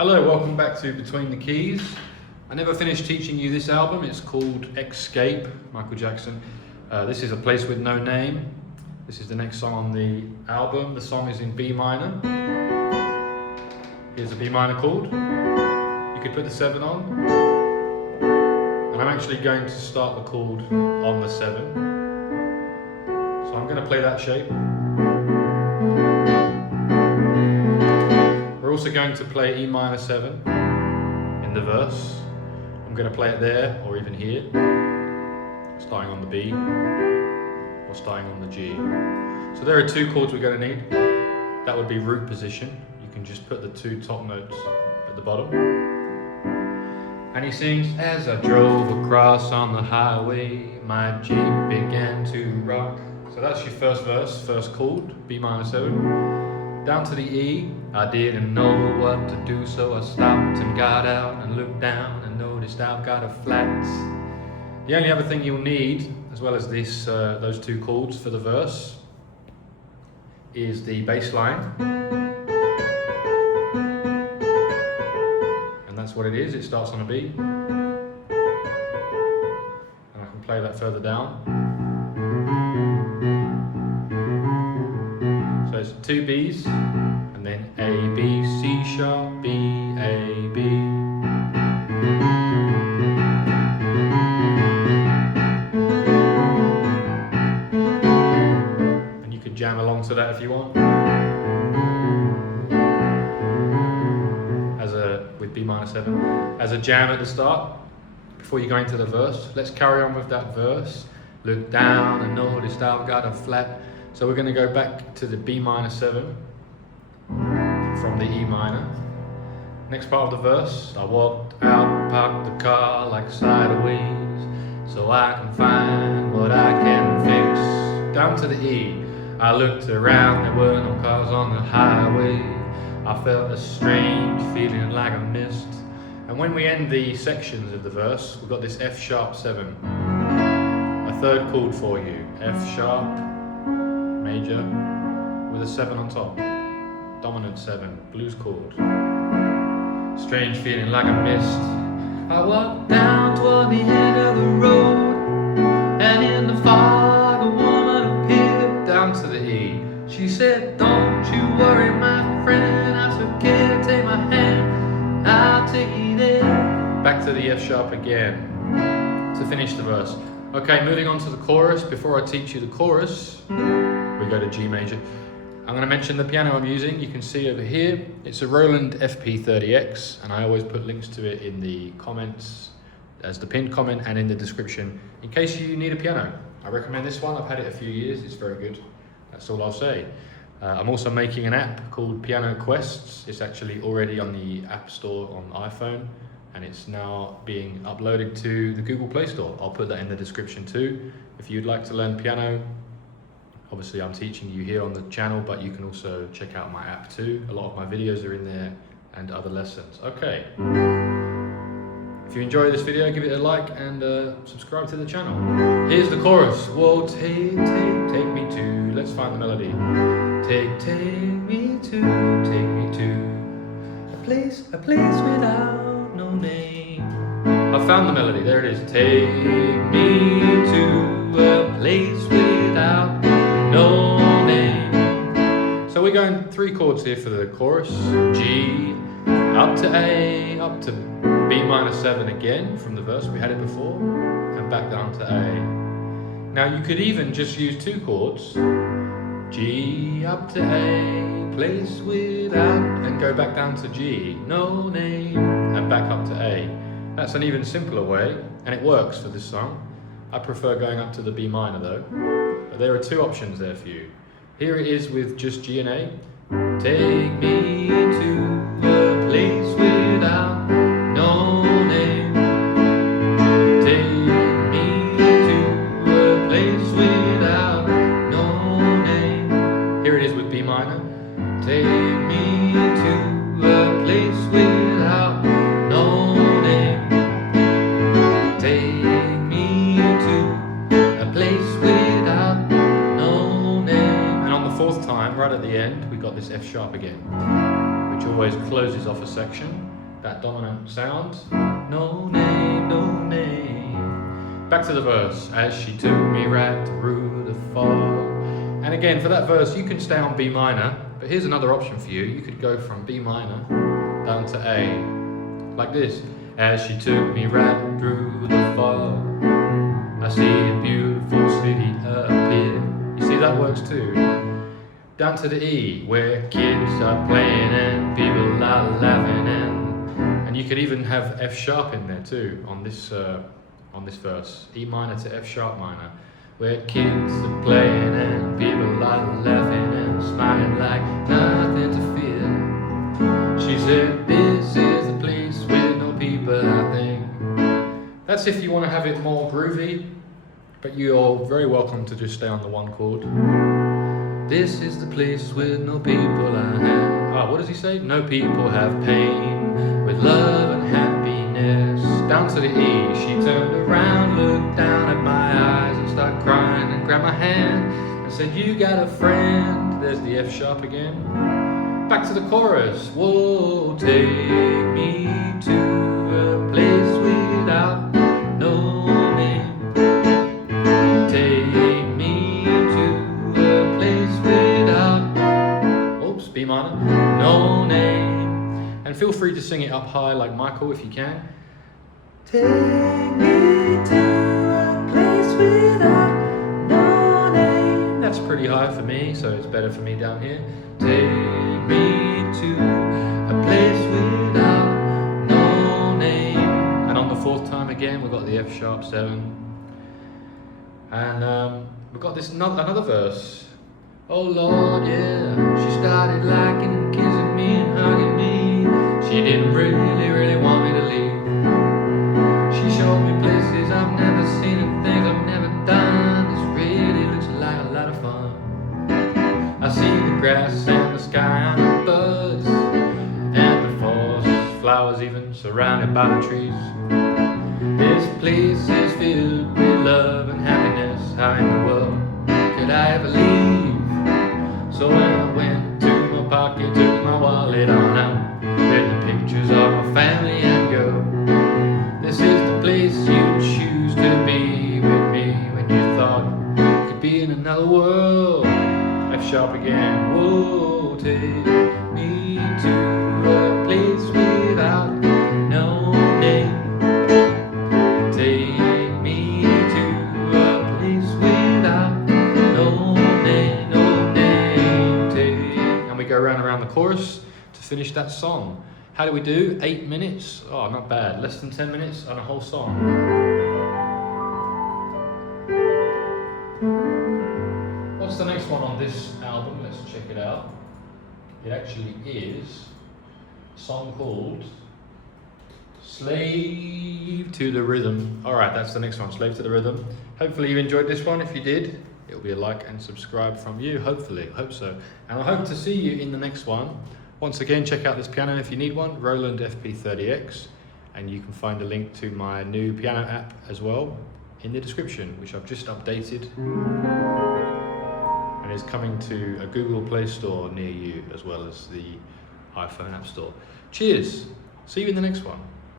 Hello, welcome back to Between the Keys. I never finished teaching you this album. It's called Escape, Michael Jackson. This is A Place With No Name. This is the next song on the album. The song is in B minor. Here's a B minor chord. You could put the 7 on. And I'm actually going to start the chord on the 7. So I'm going to play that shape. We're also going to play E minor 7 in the verse. I'm going to play it there or even here, starting on the B or starting on the G. So there are 2 chords we're going to need. That would be root position. You can just put the 2 top notes at the bottom. And he sings, as I drove across on the highway, my Jeep began to rock. So that's your first verse, first chord, B minor 7. Down to the E, I didn't know what to do, so I stopped and got out and looked down and noticed I've got a flat. The only other thing you'll need, as well as this, those 2 chords for the verse, is the bass line. And that's what it is, it starts on a B. And I can play that further down. So it's 2 B's, and then A, B, C sharp, B, A, B. And you can jam along to that if you want. With B minor 7. As a jam at the start, before you go into the verse. Let's carry on with that verse. Look down and noticed I've got a flat. So we're going to go back to the B minor 7 from the E minor. Next part of the verse. I walked out, parked the car like sideways, so I can find what I can fix. Down to the E. I looked around, there were no cars on the highway. I felt a strange feeling like a mist. And when we end the sections of the verse, we've got this F sharp 7. A 3rd chord for you. F sharp major with a 7 on top. Dominant 7, blues chord. Strange feeling like a mist. I walked down toward the end of the road, and in the fog a woman appeared. Down to the E. She said, don't you worry my friend. I said, okay, take my hand, I'll take you there. Back to the F sharp again to finish the verse. Okay, moving on to the chorus. Before I teach you the chorus, we go to G major. I'm going to mention the piano I'm using. You can see over here, it's a Roland FP-30X, and I always put links to it in the comments, as the pinned comment and in the description, in case you need a piano. I recommend this one. I've had it a few years. It's very good. That's all I'll say. I'm also making an app called Piano Quests. It's actually already on the App Store on iPhone, and it's now being uploaded to the Google Play Store. I'll put that in the description too. If you'd like to learn piano, obviously I'm teaching you here on the channel, but you can also check out my app too. A lot of my videos are in there and other lessons. Okay. If you enjoy this video, give it a like and subscribe to the channel. Here's the chorus. Whoa, take me to, let's find the melody. Take me to a place without no name. I found the melody, there it is. Take me to a place without no name. So we're going 3 chords here for the chorus. G, up to A, up to B minor 7 again from the verse, we had it before, and back down to A. Now you could even just use 2 chords, G up to A, place without, and go back down to G, no name, and back up to A. That's an even simpler way, and it works for this song. I prefer going up to the B minor though. But there are 2 options there for you. Here it is with just G and A. Take me to a place without no name. Take me to a place without no name. Here it is with B minor. Take me to a place without no name. Take me to a place without no name. And on the 4th time, right at the end, we got this F sharp again, which always closes off a section. that dominant sound. No name, no name. Back to the verse. As she took me right through the fog. And again, for that verse, you can stay on B minor, but here's another option for you. You could go from B minor down to A, like this. As she took me right through the fog, I see a beautiful city appear. You see, that works too. Down to the E, where kids are playing and people are laughing, and you could even have F sharp in there too on this verse. E minor to F sharp minor, where kids are playing and people are laughing and smiling like nothing to fear. She said, this is the place with no people, I think. That's if you want to have it more groovy, but you're very welcome to just stay on the one chord. This is the place with no people I have. Ah, what does he say? No people have pain, with love and happiness. Down to the E, she turned around, looked down at my eyes and started crying and grabbed my hand and said, you got a friend. There's the F sharp again. Back to the chorus. Whoa, take me to a place without no name. Take me to a place without, oops, B minor, no name. And feel free to sing it up high like Michael if you can. Take me to a place without no name. That's pretty high for me, so it's better for me down here. Take me to a place without no name. And on the fourth time again, we've got the F sharp 7. And we've got this another verse. Oh Lord, yeah. She started liking and kissing me and hugging me. She didn't really want me to leave. She showed me places I've never seen and things I've never done. This really looks like a lot of fun. I see the grass and the sky and the birds and the forest, flowers even surrounded by the trees. This place is filled with love and happiness. How in the world could I ever leave? So when I went to my pocket, took my wallet on out, with the pictures of my family and go. This is the place you choose to be with me when you thought you could be in another world. F sharp again. Whoa, take me to a place without no name. Take me to a place without no name, no name. Take. And we go around the chorus to finish that song. How do we do? 8 minutes? Oh, not bad. Less than 10 minutes on a whole song. What's the next one on this album? Let's check it out. It actually is a song called Slave to the Rhythm. Alright, that's the next one, Slave to the Rhythm. Hopefully you enjoyed this one. If you did, it'll be a like and subscribe from you, hopefully. Hope so. And I hope to see you in the next one. Once again, check out this piano if you need one, Roland FP-30X, and you can find a link to my new piano app as well in the description, which I've just updated, and is coming to a Google Play Store near you, as well as the iPhone App Store. Cheers, see you in the next one.